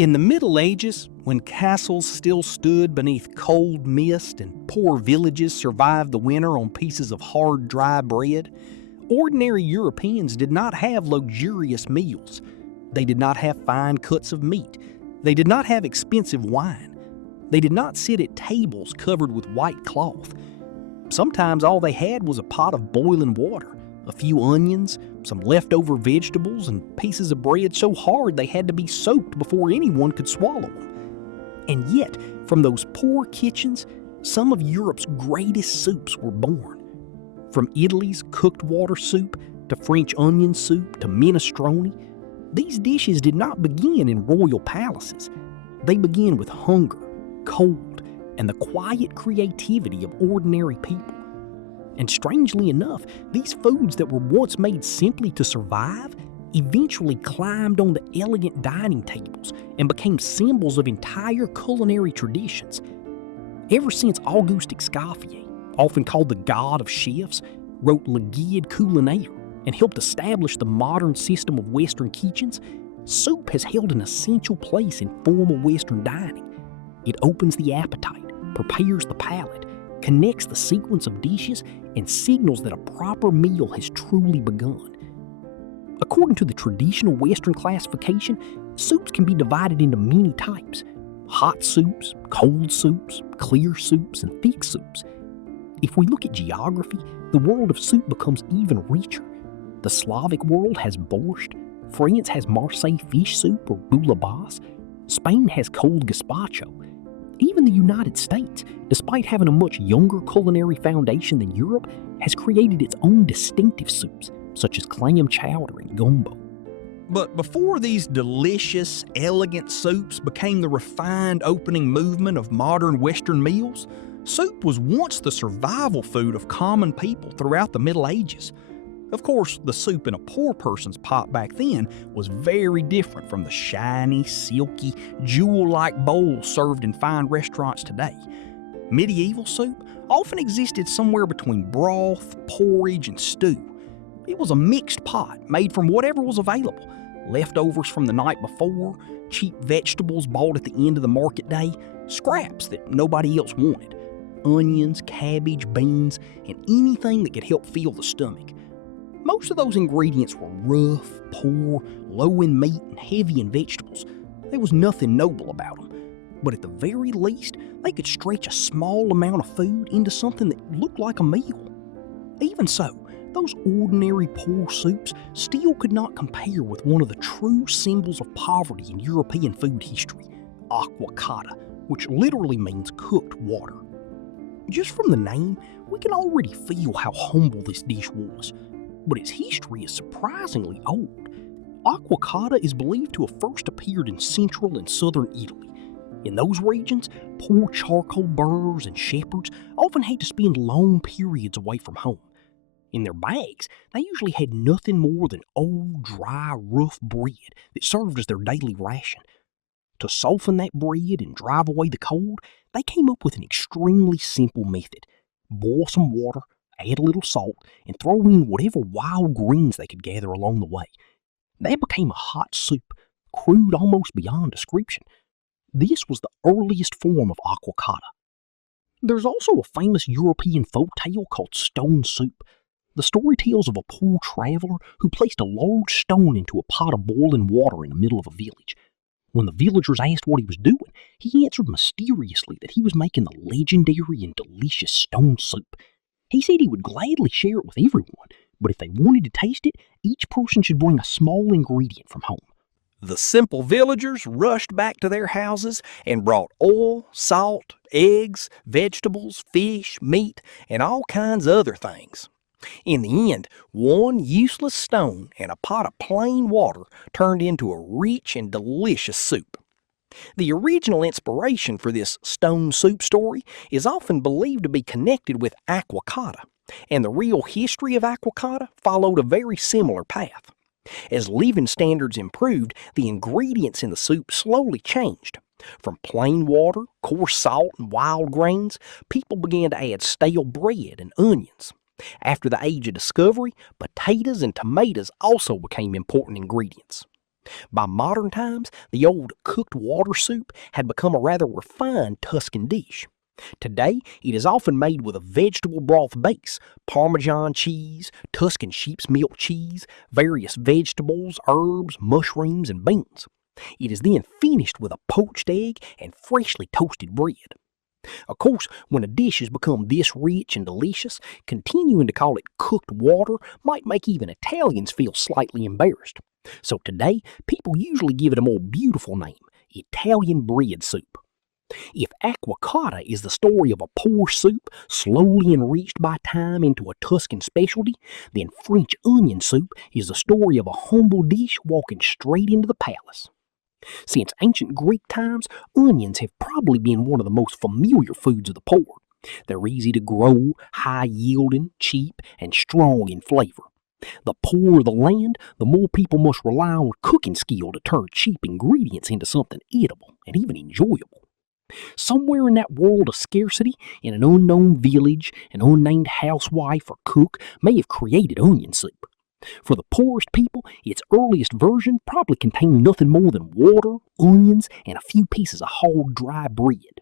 In the Middle Ages, when castles still stood beneath cold mist and poor villages survived the winter on pieces of hard, dry bread, ordinary Europeans did not have luxurious meals. They did not have fine cuts of meat. They did not have expensive wine. They did not sit at tables covered with white cloth. Sometimes all they had was a pot of boiling water, a few onions, some leftover vegetables, and pieces of bread so hard they had to be soaked before anyone could swallow them. And yet, from those poor kitchens, some of Europe's greatest soups were born. From Italy's cooked water soup to French onion soup to minestrone, these dishes did not begin in royal palaces. They began with hunger, cold, and the quiet creativity of ordinary people. And strangely enough, these foods that were once made simply to survive eventually climbed onto elegant dining tables and became symbols of entire culinary traditions. Ever since Auguste Escoffier, often called the god of chefs, wrote Le Guide Culinaire and helped establish the modern system of Western kitchens, soup has held an essential place in formal Western dining. It opens the appetite, prepares the palate, connects the sequence of dishes, and signals that a proper meal has truly begun. According to the traditional Western classification, soups can be divided into many types: hot soups, cold soups, clear soups, and thick soups. If we look at geography, the world of soup becomes even richer. The Slavic world has borscht, France has Marseille fish soup or bouillabaisse, Spain has cold gazpacho. Even the United States, despite having a much younger culinary foundation than Europe, has created its own distinctive soups, such as clam chowder and gumbo. But before these delicious, elegant soups became the refined opening movement of modern Western meals, soup was once the survival food of common people throughout the Middle Ages. Of course, the soup in a poor person's pot back then was very different from the shiny, silky, jewel-like bowls served in fine restaurants today. Medieval soup often existed somewhere between broth, porridge, and stew. It was a mixed pot made from whatever was available: leftovers from the night before, cheap vegetables bought at the end of the market day, scraps that nobody else wanted, onions, cabbage, beans, and anything that could help fill the stomach. Most of those ingredients were rough, poor, low in meat, and heavy in vegetables. There was nothing noble about them. But at the very least, they could stretch a small amount of food into something that looked like a meal. Even so, those ordinary poor soups still could not compare with one of the true symbols of poverty in European food history, aqua cotta, which literally means cooked water. Just from the name, we can already feel how humble this dish was. But its history is surprisingly old. Aqua cotta is believed to have first appeared in central and southern Italy. In those regions, poor charcoal burners and shepherds often had to spend long periods away from home. In their bags, they usually had nothing more than old, dry, rough bread that served as their daily ration. To soften that bread and drive away the cold, they came up with an extremely simple method: boil some water, add a little salt, and throw in whatever wild greens they could gather along the way. That became a hot soup, crude almost beyond description. This was the earliest form of aqua cotta. There's also a famous European folk tale called stone soup. The story tells of a poor traveler who placed a large stone into a pot of boiling water in the middle of a village. When the villagers asked what he was doing, he answered mysteriously that he was making the legendary and delicious stone soup. He said he would gladly share it with everyone, but if they wanted to taste it, each person should bring a small ingredient from home. The simple villagers rushed back to their houses and brought oil, salt, eggs, vegetables, fish, meat, and all kinds of other things. In the end, one useless stone and a pot of plain water turned into a rich and delicious soup. The original inspiration for this stone soup story is often believed to be connected with aqua cotta, and the real history of aqua cotta followed a very similar path. As living standards improved, the ingredients in the soup slowly changed. From plain water, coarse salt, and wild grains, people began to add stale bread and onions. After the Age of Discovery, potatoes and tomatoes also became important ingredients. By modern times, the old cooked water soup had become a rather refined Tuscan dish. Today, it is often made with a vegetable broth base, Parmesan cheese, Tuscan sheep's milk cheese, various vegetables, herbs, mushrooms, and beans. It is then finished with a poached egg and freshly toasted bread. Of course, when a dish has become this rich and delicious, continuing to call it cooked water might make even Italians feel slightly embarrassed. So today, people usually give it a more beautiful name, Italian bread soup. If aqua cotta is the story of a poor soup slowly enriched by time into a Tuscan specialty, then French onion soup is the story of a humble dish walking straight into the palace. Since ancient Greek times, onions have probably been one of the most familiar foods of the poor. They're easy to grow, high-yielding, cheap, and strong in flavor. The poorer the land, the more people must rely on cooking skill to turn cheap ingredients into something edible and even enjoyable. Somewhere in that world of scarcity, in an unknown village, an unnamed housewife or cook may have created onion soup. For the poorest people, its earliest version probably contained nothing more than water, onions, and a few pieces of hard, dry bread.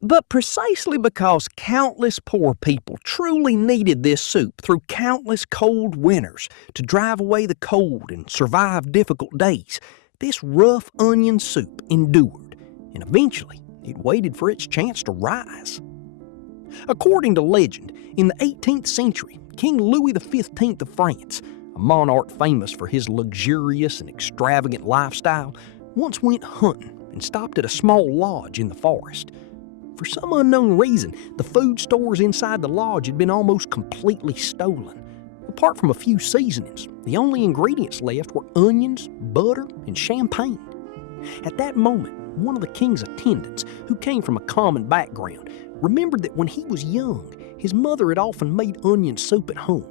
But precisely because countless poor people truly needed this soup through countless cold winters to drive away the cold and survive difficult days, this rough onion soup endured, and eventually it waited for its chance to rise. According to legend, in the 18th century, King Louis XV of France, a monarch famous for his luxurious and extravagant lifestyle, once went hunting and stopped at a small lodge in the forest. For some unknown reason, the food stores inside the lodge had been almost completely stolen. Apart from a few seasonings, the only ingredients left were onions, butter, and champagne. At that moment, one of the king's attendants, who came from a common background, remembered that when he was young, his mother had often made onion soup at home,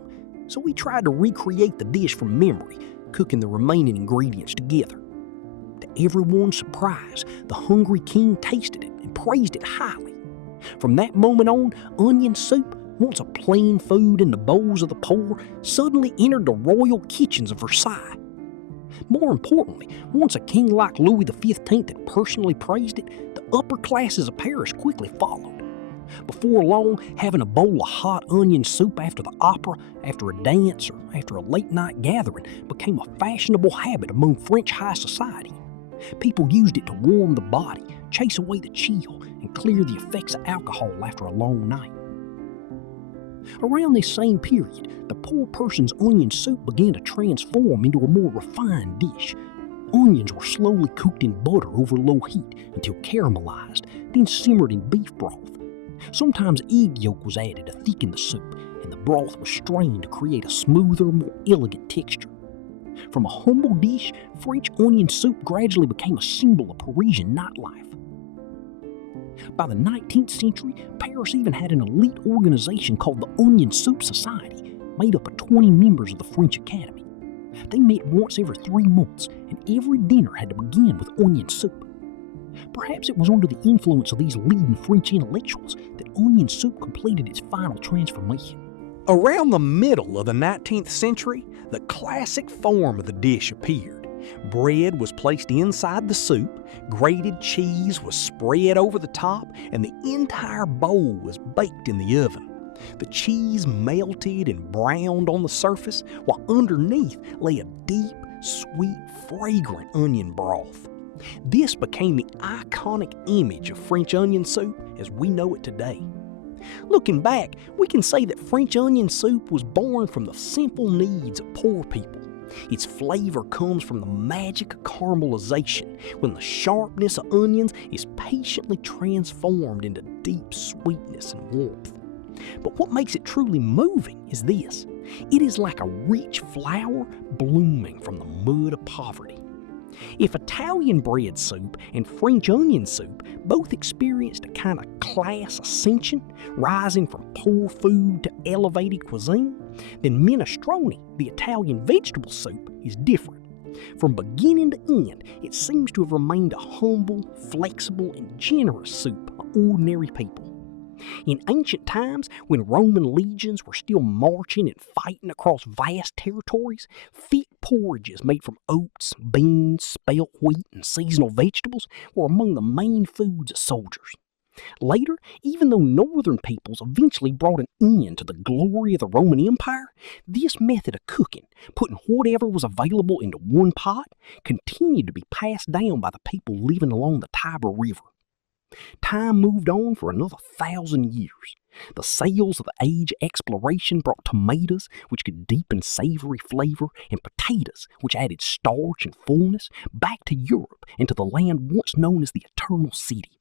so he tried to recreate the dish from memory, cooking the remaining ingredients together. To everyone's surprise, the hungry king tasted it and praised it highly. From that moment on, onion soup, once a plain food in the bowls of the poor, suddenly entered the royal kitchens of Versailles. More importantly, once a king like Louis XV had personally praised it, the upper classes of Paris quickly followed. Before long, having a bowl of hot onion soup after the opera, after a dance, or after a late-night gathering became a fashionable habit among French high society. People used it to warm the body, chase away the chill, and clear the effects of alcohol after a long night. Around this same period, the poor person's onion soup began to transform into a more refined dish. Onions were slowly cooked in butter over low heat until caramelized, then simmered in beef broth. Sometimes egg yolk was added to thicken the soup, and the broth was strained to create a smoother, more elegant texture. From a humble dish, French onion soup gradually became a symbol of Parisian nightlife. By the 19th century, Paris even had an elite organization called the Onion Soup Society, made up of 20 members of the French Academy. They met once every 3 months, and every dinner had to begin with onion soup. Perhaps it was under the influence of these leading French intellectuals that onion soup completed its final transformation. Around the middle of the 19th century, the classic form of the dish appeared. Bread was placed inside the soup, grated cheese was spread over the top, and the entire bowl was baked in the oven. The cheese melted and browned on the surface, while underneath lay a deep, sweet, fragrant onion broth. This became the iconic image of French onion soup as we know it today. Looking back, we can say that French onion soup was born from the simple needs of poor people. Its flavor comes from the magic of caramelization, when the sharpness of onions is patiently transformed into deep sweetness and warmth. But what makes it truly moving is this: it is like a rich flower blooming from the mud of poverty. If Italian bread soup and French onion soup both experienced a kind of class ascension, rising from poor food to elevated cuisine, then minestrone, the Italian vegetable soup, is different. From beginning to end, it seems to have remained a humble, flexible, and generous soup of ordinary people. In ancient times, when Roman legions were still marching and fighting across vast territories, fit porridges made from oats, beans, spelt wheat, and seasonal vegetables were among the main foods of soldiers. Later, even though northern peoples eventually brought an end to the glory of the Roman Empire, this method of cooking, putting whatever was available into one pot, continued to be passed down by the people living along the Tiber River. Time moved on for another 1,000 years. The sails of the age of exploration brought tomatoes, which could deepen savory flavor, and potatoes, which added starch and fullness, back to Europe and to the land once known as the Eternal City.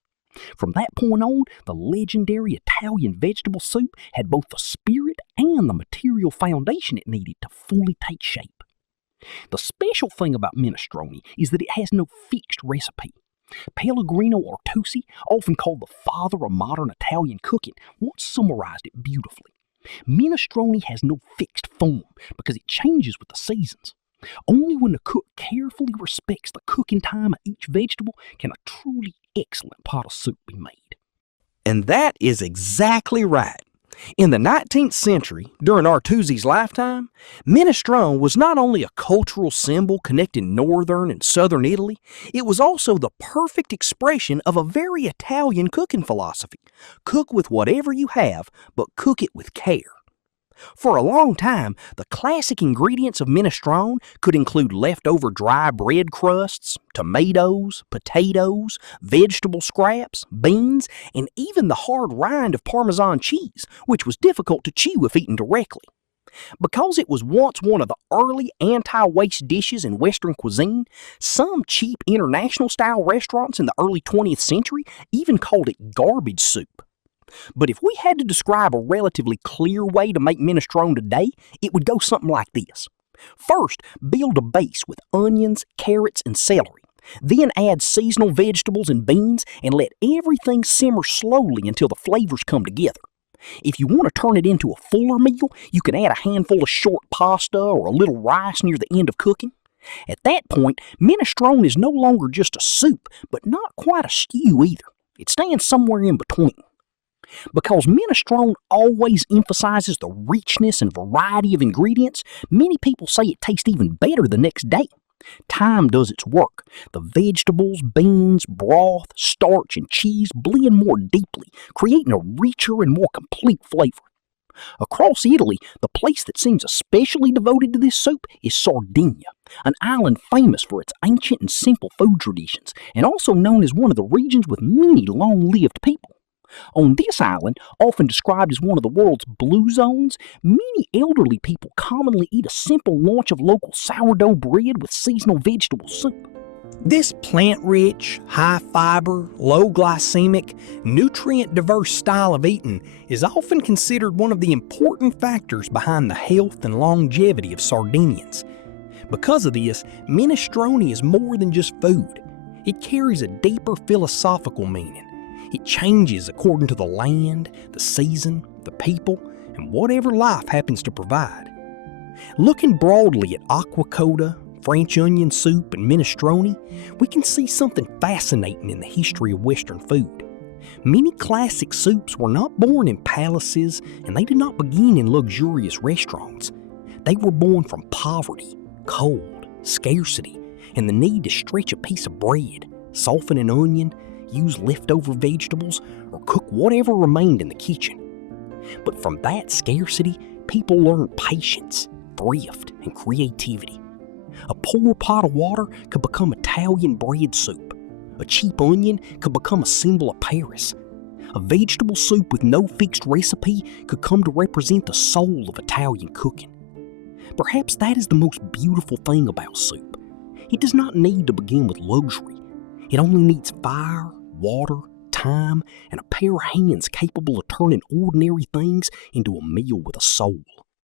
From that point on, the legendary Italian vegetable soup had both the spirit and the material foundation it needed to fully take shape. The special thing about minestrone is that it has no fixed recipe. Pellegrino Artusi, often called the father of modern Italian cooking, once summarized it beautifully. Minestrone has no fixed form because it changes with the seasons. Only when the cook carefully respects the cooking time of each vegetable can a truly excellent pot of soup be made. And that is exactly right. In the 19th century, during Artusi's lifetime, minestrone was not only a cultural symbol connecting northern and southern Italy, it was also the perfect expression of a very Italian cooking philosophy. Cook with whatever you have, but cook it with care. For a long time, the classic ingredients of minestrone could include leftover dry bread crusts, tomatoes, potatoes, vegetable scraps, beans, and even the hard rind of Parmesan cheese, which was difficult to chew if eaten directly. Because it was once one of the early anti-waste dishes in Western cuisine, some cheap international-style restaurants in the early 20th century even called it garbage soup. But if we had to describe a relatively clear way to make minestrone today, it would go something like this. First, build a base with onions, carrots, and celery. Then add seasonal vegetables and beans and let everything simmer slowly until the flavors come together. If you want to turn it into a fuller meal, you can add a handful of short pasta or a little rice near the end of cooking. At that point, minestrone is no longer just a soup, but not quite a stew either. It stands somewhere in between. Because minestrone always emphasizes the richness and variety of ingredients, many people say it tastes even better the next day. Time does its work. The vegetables, beans, broth, starch, and cheese blend more deeply, creating a richer and more complete flavor. Across Italy, the place that seems especially devoted to this soup is Sardinia, an island famous for its ancient and simple food traditions, and also known as one of the regions with many long-lived people. On this island, often described as one of the world's blue zones, many elderly people commonly eat a simple lunch of local sourdough bread with seasonal vegetable soup. This plant-rich, high-fiber, low-glycemic, nutrient-diverse style of eating is often considered one of the important factors behind the health and longevity of Sardinians. Because of this, minestrone is more than just food. It carries a deeper philosophical meaning. It changes according to the land, the season, the people, and whatever life happens to provide. Looking broadly at aquacotta, French onion soup, and minestrone, we can see something fascinating in the history of Western food. Many classic soups were not born in palaces, and they did not begin in luxurious restaurants. They were born from poverty, cold, scarcity, and the need to stretch a piece of bread, soften an onion, use leftover vegetables, or cook whatever remained in the kitchen. But from that scarcity, people learned patience, thrift, and creativity. A poor pot of water could become Italian bread soup. A cheap onion could become a symbol of Paris. A vegetable soup with no fixed recipe could come to represent the soul of Italian cooking. Perhaps that is the most beautiful thing about soup. It does not need to begin with luxury. It only needs fire, water, time, and a pair of hands capable of turning ordinary things into a meal with a soul.